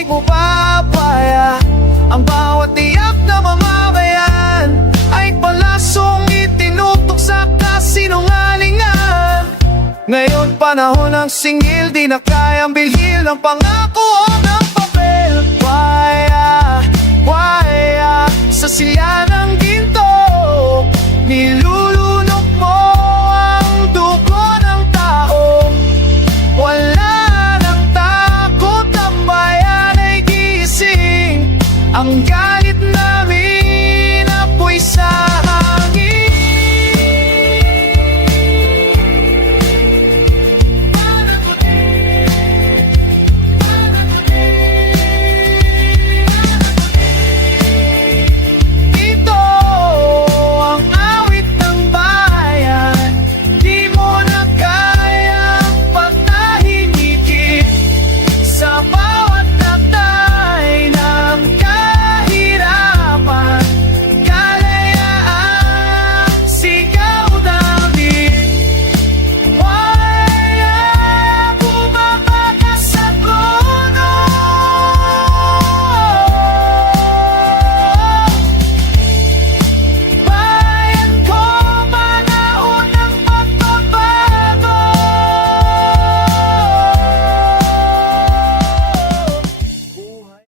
narinig mo ba, paya? Ang bawat tiyak na mamamayan ay palasong itinutok sa kasinungalingan. Ngayon panahon ng singil, di na kayang bilhin ng pangako o ng papel. Paya, paya, sa siya ng ginto, nilulunok mo ang dugo ng tao. Wala nang takot, ang bayan ay gising. Ang